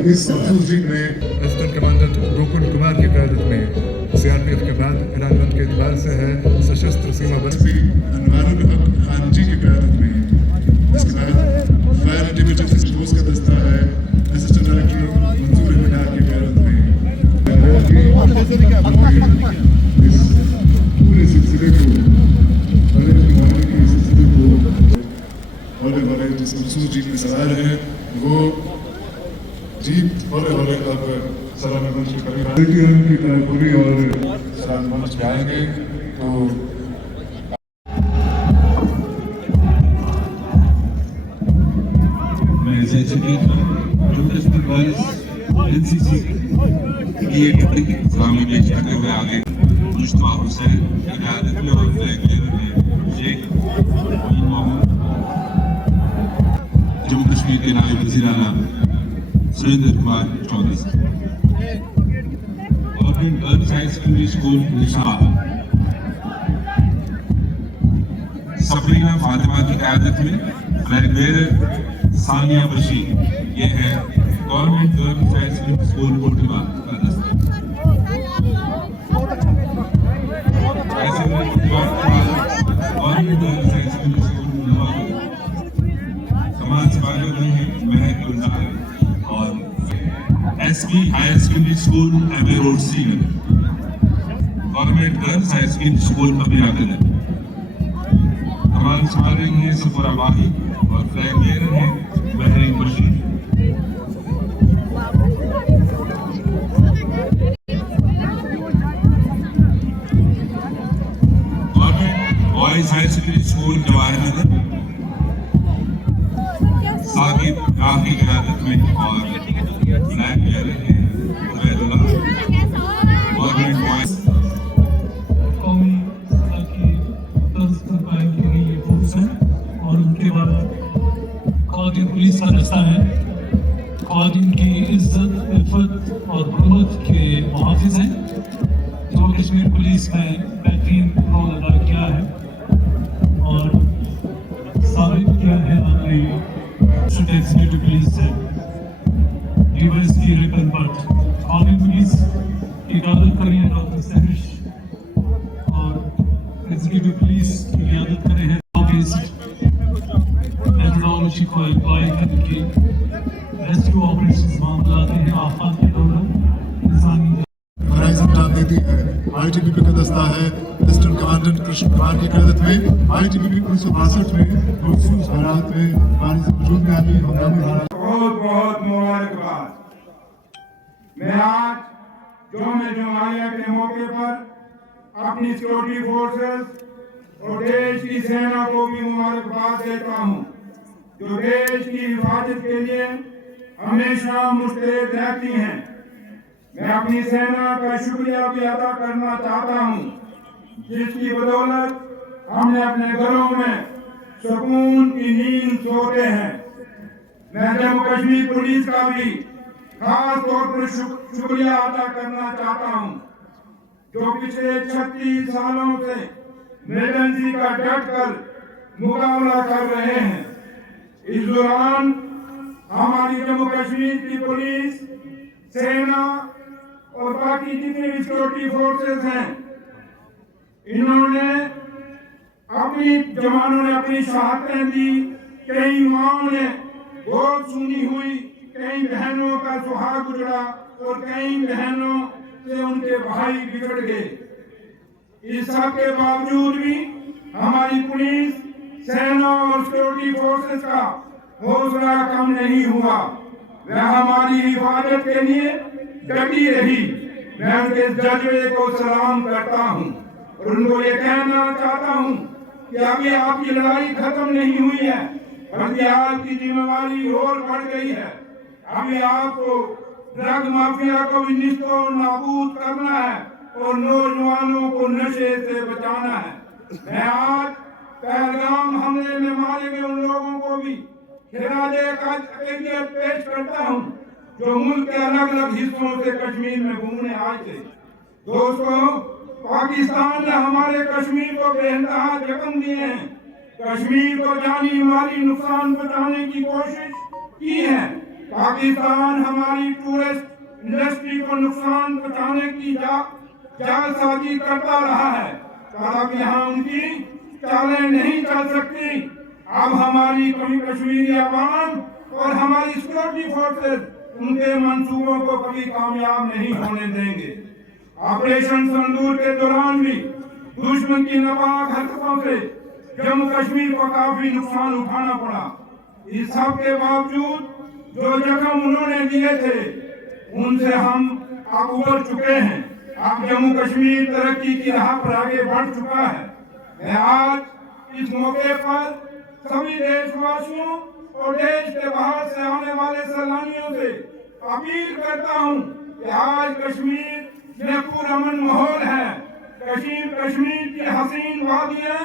इस मखसूस जीत में लेफ्टिनेंट कमांडेंट गोकुल कुमार की क़यादत में CRPF के बाद एलानमेंट के एतबार से है सशस्त्र सीमा बल अनवारुल हक खान जी की क़यादत में। इसके बाद फायर इंटीग्रेटेड फोर्स का दस्ता है असिस्टेंट डायरेक्टर मंजूर मिनार की क़यादत में। इस पूरे सिलसिले को बड़े पैमाने के सिलसिले को हौले हौले जिस मखसूस जीत में सवार है वो जीत हौले हौले अब सलामी मंच के करीब की पूरी और सलामी मंच पे आएंगे। तो मैं जम्मू कश्मीर पुलिस NCC की एक सलामी पेश करते हुए आगे मुश्तबा हुसैन की क़यादत में और फ्लैग बेअरर हैं शेख मोइन मोहम्मद, जम्मू कश्मीर के नायब वज़ीर आला सुरेंद्र कुमार चौधरी साहब, government girls high secondary school निशान सफरीना फातिमा की क़यादत में फ्लैग बेअरर सानिया बशीर। ये है government girls high secondary school Kotliwal का दस्ता। ऐसे में government girls high secondary school Nawada समाज सेवा कर रहे हैं महक गुलजार और SP higher secondary school MA road Srinagar, government girls high secondary school Amiraganj कमान संभाल रही हैं सफूरा वाही और फ्लैग बेअरर हैं Mehreen Bashir. Government boys high secondary school Jawahar Nagar Saqib Rah की क़यादत में और फ्लैग बेअरर हैं उबैदुल्लाह। गवर्नमेंट बॉयज कौमी की कायम की गई ये फोर्स है और उनके बाद ख़वातीन पुलिस का दस्ता है। ख़वातीन की इज्जत इफ़्फ़त और हुर्मत के मुहाफ़िज़ हैं। जम्मू कश्मीर पुलिस में बेहतरीन रोल अदा किया है और साबित किया है हमारी एग्जीक्यूटिव पुलिस से डीवाइस की रिपन पर आर्मी पुलिस की क़यादत कर रही है डॉक्टर सहरिश और एग्जीक्यूटिव पुलिस की क़यादत कर रहे हैं मेथोडोलॉजी को अप्लाई करके रेस्क्यू ऑपरेशंस मामला हैं आफत के दौरान इंसानी होराइजन टान देती है। ITBP का दस्ता है असिस्टेंट कमांडेंट कृष्ण कुमार की क़यादत में। ITBP 1962 में मखसूस हालात में पानी से वजूद में आई हंगामी हालात। बहुत बहुत मुबारकबाद। मैं आज यौम जुमाहिया के मौके पर अपनी सिक्योरिटी फोर्सेस और देश की सेना को भी मुबारकबाद देता हूँ जो देश की हिफाजत के लिए हमेशा मुस्तैद रहती हैं। मैं अपनी सेना का शुक्रिया भी अदा करना चाहता हूँ जिसकी बदौलत हमने अपने घरों में सुकून की नींद सोते हैं। मैं जम्मू कश्मीर पुलिस का भी खास तौर पर शुक्रिया अदा करना चाहता हूँ जो पिछले 36 सालों से मिलिटेंसी का डट कर मुकाबला कर रहे हैं। इस दौरान हमारी जम्मू कश्मीर की पुलिस, सेना और बाकी जितनी भी सिक्योरिटी फोर्सेस हैं, इन्होंने अपनी जवानों ने अपनी शहादतें दी। कई माओं ने बहुत सुनी हुई, कई बहनों का सुहाग उजड़ा और कई बहनों से उनके भाई बिछड़ गए। इस सब के बावजूद भी हमारी पुलिस, सेना और सिक्योरिटी फोर्सेस का हौसला कम नहीं हुआ। वह हमारी हिफाजत के लिए डटी रही। मैं उनके जज्बे को सलाम करता हूँ और उनको ये कहना चाहता हूँ कि अभी आपकी लड़ाई खत्म नहीं हुई है बल्कि आपकी जिम्मेवारी और बढ़ गई है। अभी आपको ड्रग माफिया को भी निस्तो नाबूद करना है और नौजवानों को नशे से बचाना है। मैं आज पहलगाम हमले में मारे गए उन लोगों को भी खिराजे अक़ीदत पेश करता हूँ जो मुल्क के अलग अलग हिस्सों से कश्मीर में घूमने आए थे। दोस्तों, पाकिस्तान ने हमारे कश्मीर को बेइंतहा जख्म दिए हैं। कश्मीर को जानी माली नुकसान पहुंचाने की कोशिश की है। पाकिस्तान हमारी टूरिस्ट इंडस्ट्री को नुकसान पहुंचाने की जालसाजी करता रहा है, पर अब यहाँ उनकी चालें नहीं चल सकती। अब हमारी कश्मीरी अवाम और हमारी सिक्योरिटी फोर्सेस उनके मंसूबों को कभी कामयाब नहीं होने देंगे। ऑपरेशन संदूर के दौरान भी दुश्मन की नापाक हरकतों से जम्मू कश्मीर को काफी नुकसान उठाना पड़ा। इस सब के बावजूद जो जख्म उन्होंने दिए थे उनसे हम अब उबर चुके हैं। अब जम्मू कश्मीर तरक्की की राह पर आगे बढ़ चुका है। मैं आज इस मौके पर सभी देशवासियों और देश के बाहर से आने वाले सैलानियों से अपील करता हूं कि आज कश्मीर में पुरअमन माहौल है। कश्मीर की हसीन वादियां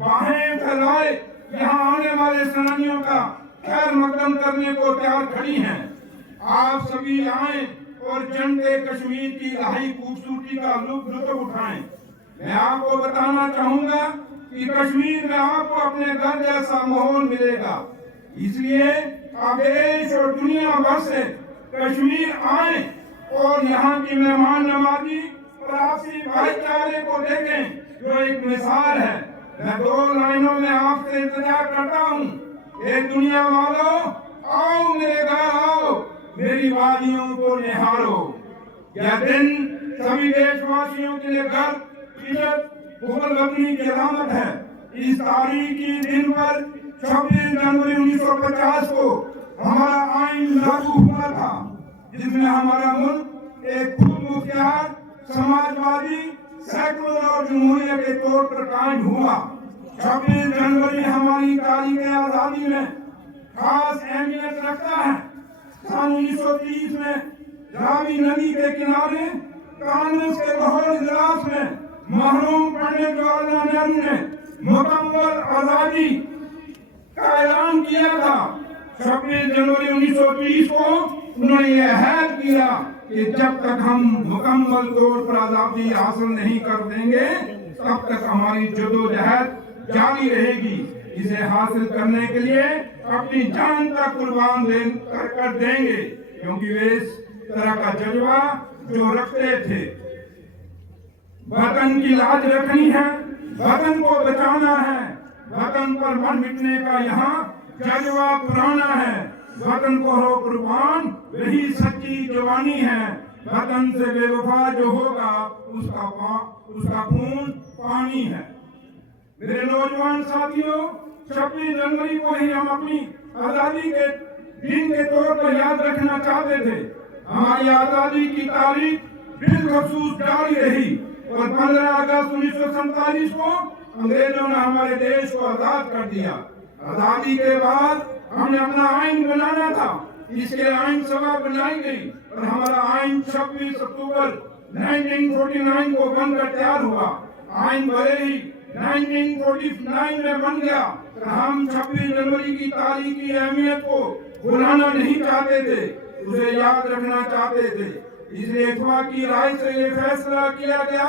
बाहें फैलाए यहाँ आने वाले सैलानियों का खैर मकदम करने को तैयार खड़ी हैं। आप सभी आए और जन्नत कश्मीर की इलाही खूबसूरती का लुत्फ उठाएं। मैं आपको बताना चाहूंगा कि कश्मीर में आपको अपने घर जैसा माहौल मिलेगा। इसलिए आप देश और दुनिया भर से कश्मीर आए और यहाँ की मेहमान नवाजी और आपसी भाईचारे को देखें, जो एक मिसाल है। मैं 2 लाइनों में आपसे इंतजार करता हूँ। ए दुनिया वालों, आओ मेरे घर आओ, मेरी वादियों को निहारो। यह दिन सभी देशवासियों के लिए गर्व, इज्जत, हुब्बुल वतनी की अलामत है। इस तारीखी दिन पर 26 जनवरी 1950 को हमारा आइन लागू हुआ था, जिसमें हमारा मुल्क एक खुद मुख्तियार समाजवादी सेकुलर और जमहूरिया के तौर पर कायम हुआ। 26 जनवरी हमारी तारीख आजादी में खास अहमियत रखता है। सन 1930 में रावी नदी के किनारे कांग्रेस के लाहौर इजलास में मरहूम पंडित जवाहरलाल नेहरू ने मुकम्मल आजादी का ऐलान किया था। 26 जनवरी 1930 को उन्होंने यह अहद किया कि जब तक हम मुकम्मल तौर पर आजादी हासिल नहीं कर देंगे, तब तक हमारी जदोजहद जारी रहेगी। इसे हासिल करने के लिए अपनी जान तक कुर्बान कर देंगे, क्योंकि वे इस तरह का जज्बा जो रखते थे। वतन की लाज रखनी है, वतन को बचाना है, वतन पर मर मिटने का यहाँ जज्बा पुराना है। वतन को हो कुर्बान, वही सच्ची जवानी है। वतन से बेवफा जो होगा उसका खून पानी है। मेरे नौजवान साथियों, 26 जनवरी को ही हम अपनी आजादी के दिन के तौर पर याद रखना चाहते थे। हमारी आजादी की तारीख बिलखसूस जारी रही और 15 अगस्त 1947 को अंग्रेजों ने हमारे देश को आजाद कर दिया। आजादी के बाद हमने अपना आइन बनाना था। इसके आइन सभा बनाई गई और हमारा आइन 26 अक्टूबर 1949 को बनकर तैयार हुआ। आइन भले ही 1949 में बन गया, तो हम 26 जनवरी की तारीख की अहमियत को भुलाना नहीं चाहते थे, उसे याद रखना चाहते थे। इसलिए इत्तेफाक की राय से ये फैसला किया गया,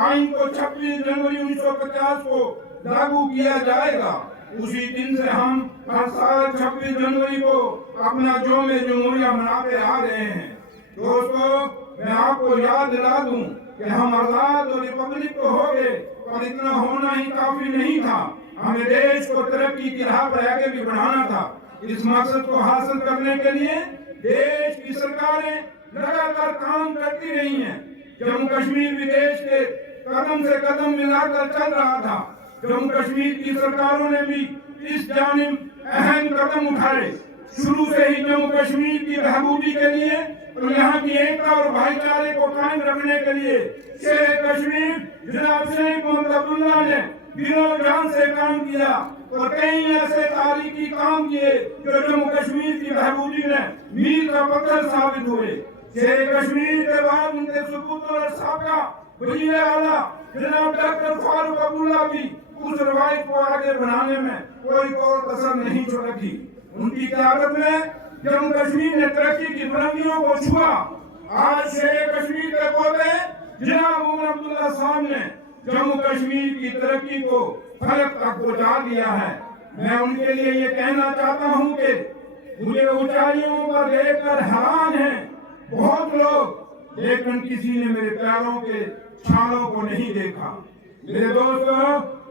आइन को 26 जनवरी 1950 को लागू किया जाएगा। उसी दिन से हम हर साल 26 जनवरी को अपना जोम-ए जमहूरिया मनाते आ रहे हैं। दोस्तों, मैं आपको याद दिला दूं कि हम आजाद और रिपब्लिक तो हो गए, पर इतना होना ही काफी नहीं था। हमें देश को तरक्की की राह पर आगे भी बढ़ाना था। इस मकसद को हासिल करने के लिए देश की सरकारें लगातार काम करती रही हैं। जम्मू कश्मीर भी देश के कदम से कदम मिलाकर चल रहा था। जम्मू कश्मीर की सरकारों ने भी इस जानिब अहम कदम उठाए। शुरू से ही जम्मू कश्मीर की बहबूदी के लिए और यहाँ की एकता और भाईचारे को कायम रखने के लिए शेर कश्मीर जनाब शेख मोहम्मद अब्दुल्ला ने दिलों जान से काम किया और कई ऐसे तारीखी काम किए जो जम्मू कश्मीर की बहबूदी में मील का पत्थर साबित हुए। शेर कश्मीर के बाद उनके सुपुत्र और साबका वजीर आला जनाब डॉक्टर फारूक अब्दुल्ला भी उस रवायत को आगे बढ़ाने में कोई कसर नहीं रखी। उनकी क़यादत में जम्मू कश्मीर ने तरक्की की बुलंदियों को छुआ। आज शेर कश्मीर के पोते जनाब उमर अब्दुल्ला साहब ने जम्मू कश्मीर की तरक्की को फलक तक पहुंचा दिया है। मैं उनके लिए ये कहना चाहता हूँ कि मुझे ऊंचाइयों पर देखकर हैरान हैं बहुत लोग, लेकिन किसी ने मेरे पैरों के छालों को नहीं देखा। मेरे दोस्तों,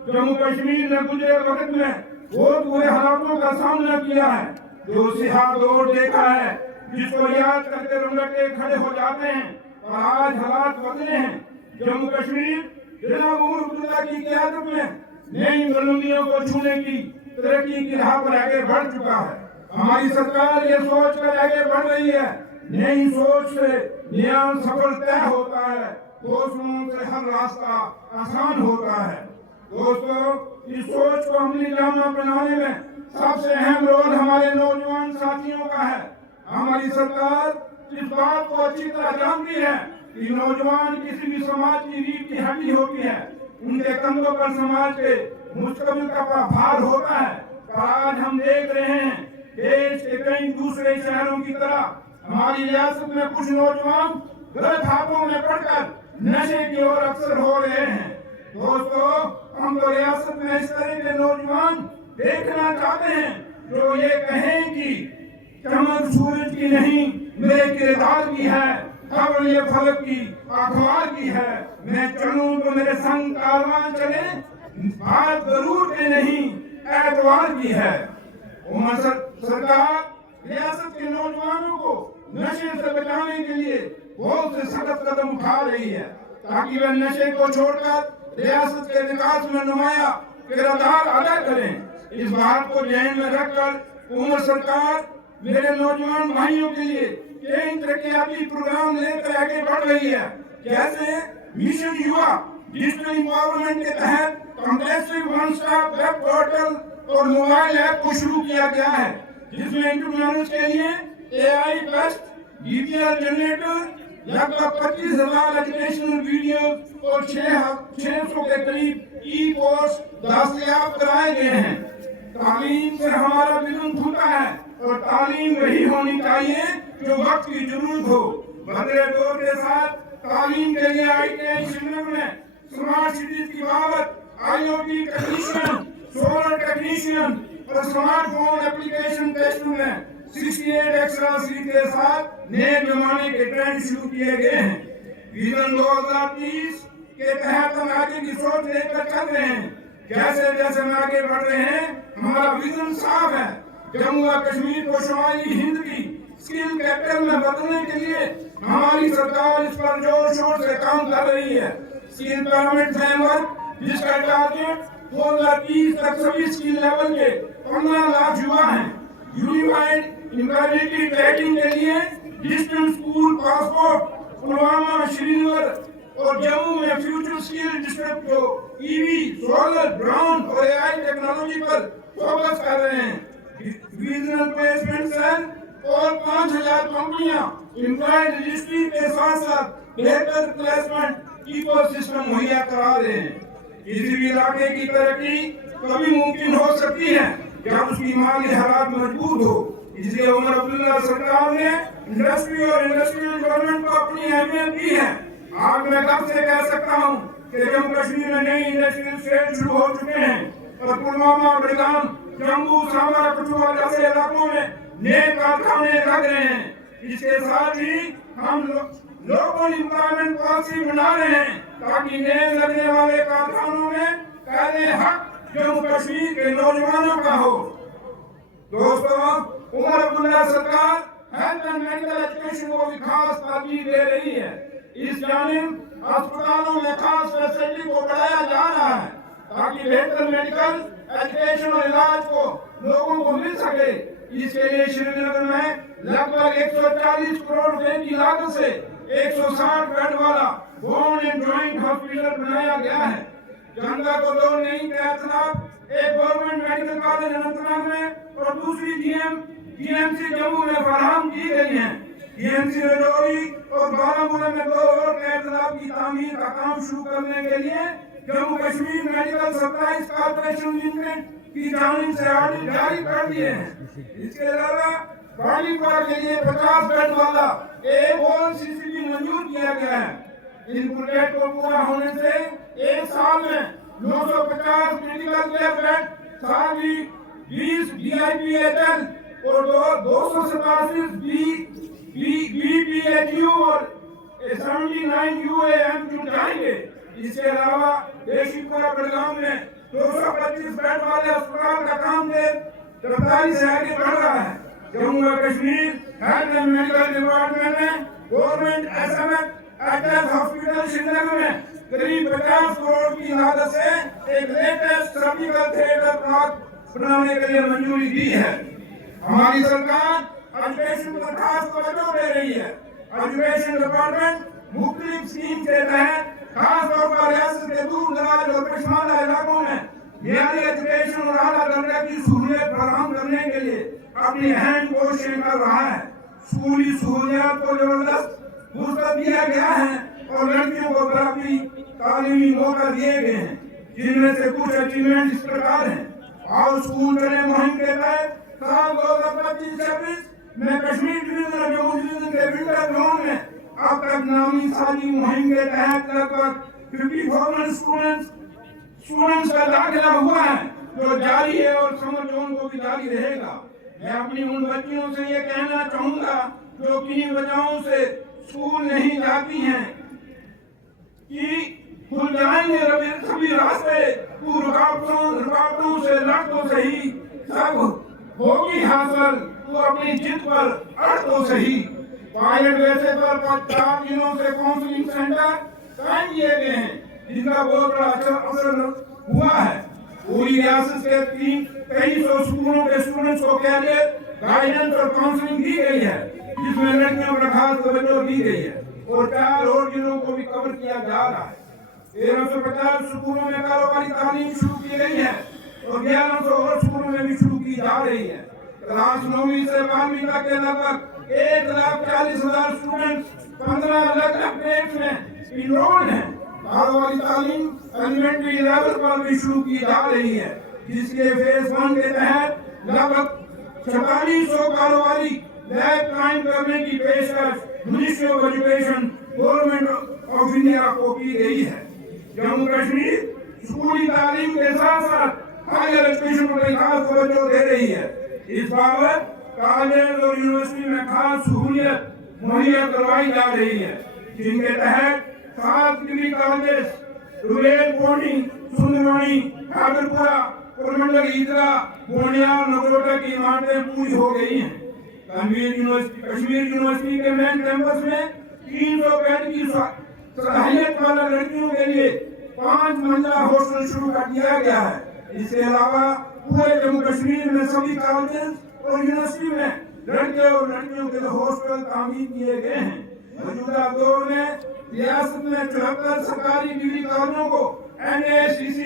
जम्मू कश्मीर ने गुजरे वक्त में बहुत बुरे हालातों का सामना किया है। जो सिहा दौर देखा है, जिसको याद करके रुंगटे खड़े हो जाते हैं, और आज हालात बदले हैं। जम्मू कश्मीर जनाब उमर अब्दुल्ला की क़यादत में नई बुलंदियों को छूने की तरक्की की राह पर आगे बढ़ चुका है। हमारी सरकार ये सोच कर आगे बढ़ रही है, नई सोच से नया सफर तय होता है, दोस्तों से हर रास्ता आसान होता है। दोस्तों, इस सोच को अमली जामा बनाने में सबसे अहम रोल हमारे नौजवान साथियों का है। हमारी सरकार इस बात को अच्छी तरह जानती है कि नौजवान किसी भी समाज की रीढ़ की हड्डी होती है। उनके कंधों पर समाज के मुस्तकबिल का भार होता है। तो आज हम देख रहे हैं देश के कई दूसरे शहरों की तरह हमारी रियासत में कुछ नौजवान गलत हाथों में पड़कर नशे की ओर अक्सर हो रहे हैं। दोस्तों, हम तो रियासत में इस तरह के नौजवान देखना चाहते हैं जो ये कहें कि चमक सूरज की नहीं, मेरे किरदार की है, खबर ये फलक की अखबार की है। मैं चलूं तो मेरे संग कारवां चले, बात जरूर के नहीं एतवार की है। सरकार रियासत के नौजवानों को नशे से बचाने के लिए बहुत से सख्त कदम उठा रही है, ताकि वे नशे को छोड़कर रियासत के विकास में नुमाया किरदार अदा करें। इस बात को ध्यान में रखकर उमर सरकार मेरे नौजवान भाइयों के लिए कई तरक्याती प्रोग्राम लेकर आगे बढ़ रही है। जैसे मिशन युवा डिजिटल एम्पावरमेंट के तहत comprehensive one stop web portal और मोबाइल ऐप को शुरू किया गया है, जिसमें एंटरप्रेन्योर्स के लिए AI बेस्ट DPR जनरेटर, लगभग 25,000 एजुकेशनल वीडियो और 600 के करीब ई कोर्स दस्तयाब कराए गए हैं। तालीम से हमारा विजन खुलता है, और तालीम वही होनी चाहिए जो वक्त की जरूरत हो। बदले दौर के साथ तालीम के लिए ITI श्रीनगर में स्मार्ट सिटीज की बाबत IoT टेक्नीशियन, सोलर टेक्नीशियन और स्मार्टफोन एप्लीकेशन टेस्ट में 68 एक्स्ट्रा सीट के साथ नए जमाने के ट्रेंड शुरू किए गए हैं। विजन 2030 के तहत हम आगे की सोच लेकर चल रहे हैं। जैसे जैसे हम आगे बढ़ रहे हैं, हमारा विजन साफ है। जम्मू और कश्मीर को शुमाली हिंद की स्किल कैपिटल में बदलने के लिए हमारी सरकार इस पर जोर शोर से काम कर रही है। स्किल पिरामिड फ्रेमवर्क, जिसका टारगेट 2030 तक सभी स्किल लेवल के 15 लाख युवा हैं। यूनिफाइड इम्प्लॉयबिलिटी ट्रैकिंग के लिए distance school passport Pulwama, Srinagar और जम्मू में फ्यूचर स्किल डिस्ट्रिक्ट को EV, सोलर, ड्रोन और AI टेक्नोलॉजी पर फोकस कर रहे हैं। रीजनल प्लेसमेंट सेल और 5,000 कंपनियां एम्प्लॉय रजिस्ट्री के साथ साथ बेहतर प्लेसमेंट इकोसिस्टम मुहैया करा रहे हैं। किसी भी इलाके की तरक्की तभी मुमकिन हो सकती है जब उसकी माली हालात मजबूत हो। इसलिए उमर अब्दुल्ला सरकार ने इंडस्ट्री और इंडस्ट्रियल डेवलपमेंट को अपनी अहमियत दी है। आज मैं गर्व से कह सकता हूँ कि जम्मू कश्मीर में नई इंडस्ट्रियल स्टेट शुरू हो चुके हैं और पुलवामा, बड़गाम, जम्मू, सांबा, कठुआ जैसे इलाकों में नए कारखाने लग रहे हैं। इसके साथ ही हम लोकल एम्प्लॉयमेंट पॉलिसी बना रहे हैं, ताकि नए लगने वाले कारखानों में पहले हक जम्मू कश्मीर के नौजवानों का हो। दोस्तों, उमर अब्दुल्ला सरकार हेल्थ एंड मेडिकल एजुकेशन को भी खास तरजीह दे रही है। इस जानिब अस्पतालों में खास फैसिलिटी को बढ़ाया जा रहा है, ताकि बेहतर मेडिकल एजुकेशन और इलाज को लोगों को मिल सके। इसके लिए श्रीनगर में लगभग 140 करोड़ रुपए की लागत से 160 बेड वाला बोन एंड जॉइंट हॉस्पिटल बनाया गया है। जनता को दो नई तहसीलात, एक गवर्नमेंट मेडिकल कॉलेज अनंतनाग में और दूसरी GMC जम्मू में फराहम की गई है। GMC रजौरी और बारामूला में 2 और तहसीलात की तामीर का काम शुरू करने के लिए Jammu Kashmir medical supplies corporation limited की जानिब से ऑर्डर जारी कर दिए हैं। इसके अलावा बाड़ीपुरा के लिए 50 बेड वाला एक और CCT मंजूर किया गया है। इन प्रोजेक्ट को पूरा होने से एक साल में 950 क्रिटिकल केयर बेड, साथ ही 20 DIPHL और 287 BPHU और 79 UAM जुटाएंगे। इसके अलावा देशीपुरा बेलगाम में 225 बेड वाले अस्पताल का काम रफ्तारी से आगे बढ़ रहा है। जम्मू और Kashmir health and medical department ने गवर्नमेंट एचएस हॉस्पिटल श्रीनगर में करीब 50 करोड़ की लागत से एक लेटेस्ट सर्जिकल थिएटर ब्लॉक बनाने के लिए मंजूरी दी है। हमारी सरकार एजुकेशन पर खास तवज्जो दे रही है। एजुकेशन डिपार्टमेंट मुख्तलिफ स्कीम के तहत खास तौर पर रियासत के दूर दराज और पछमाना इलाकों में मियारी एजुकेशन और आला दर्जे की सहूलियत फराहम करने के लिए अपनी अहम कोशिशें कर रहा है। स्कूली सहूलियत को जबरदस्त वुसअत दिया गया है और लड़कियों को बराबरी तालीमी मौका दिए गए हैं, जिनमें से कुछ अचीवमेंट इस प्रकार हैं। और स्कूल चले मुहिम के तहत साल 2025-26 में कश्मीर डिवीजन और जम्मू डिवीजन के विंटर जोन में अब तक नामी साली मुहिम के तहत लगभग 54 स्टूडेंट्स का दाखिला हुआ है, जो जारी है और समर जोन को भी जारी रहेगा। मैं अपनी उन बच्चियों से ये कहना चाहूंगा जो किन्हीं वजहों से स्कूल नहीं जाती हैं कि खुल जाएंगे सभी रास्ते, तू रुकावटों से लड़ तो सही, सब होगी हासिल, तू अपनी जिद पर अड़ तो सही। पायलट वैसे पर 4 दिनों से काउंसलिंग सेंटर कायम किए गए हैं, जिनका बहुत बड़ा असर हुआ है। पूरी रियासत के 2300 स्कूलों के स्टूडेंट्स को कैरियर गाइडेंस और काउंसलिंग दी गई है, जिसमें लड़कियों पर खास तवज्जो दी गई है और 4 और जिलों को भी कवर किया जा रहा है। 1350 स्कूलों में कारोबारी तालीम शुरू की गई है और 1100 और स्कूलों में भी शुरू की जा रही है। क्लास 9वीं से 12वीं तक के लगभग 1,40,000 स्टूडेंट्स 15 अलग ग्रेड्स में इनरोल्ड हैं। कारोबारी तालीम एलिमेंट्री लेवल पर भी शुरू की जा रही है, जिसके फेज 1 के तहत लगभग 4600 कारोबारी लैब कायम करने की पेशकश ministry of education government of India को की गई है। जम्मू कश्मीर स्कूली तालीम के साथ साथ हायर एजुकेशन पर खास तवज्जो दे रही है। इस बाबत कॉलेज और यूनिवर्सिटी में खास सहूलियत मुहैया करवाई जा रही है, जिनके तहत 7 डिग्री कॉलेज रुवेल, पौनी, सुंदरवानी, हैदरपुरा, कोरमंडल, ईदरा, गोंडिया और नगरोटा की इमारतें पूरी हो गई हैं। कश्मीर यूनिवर्सिटी के मेन कैंपस में 300 बेड की सलाहियत वाला लड़कियों के लिए 5 मंजिला हॉस्टल शुरू कर दिया गया है। इसके अलावा पूरे जम्मू कश्मीर में सभी कॉलेज और यूनिवर्सिटी में लड़के और लड़कियों के लिए हॉस्टल तामीर किए गए हैं। मौजूदा दौर में रियासत में 74 सरकारी डिग्री कॉलेजों को NACC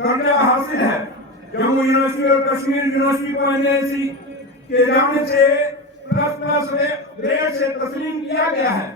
दर्जा हासिल है। जम्मू यूनिवर्सिटी और कश्मीर यूनिवर्सिटी को NACC के जाने से प्लस ग्रेड से तस्लीम किया गया है।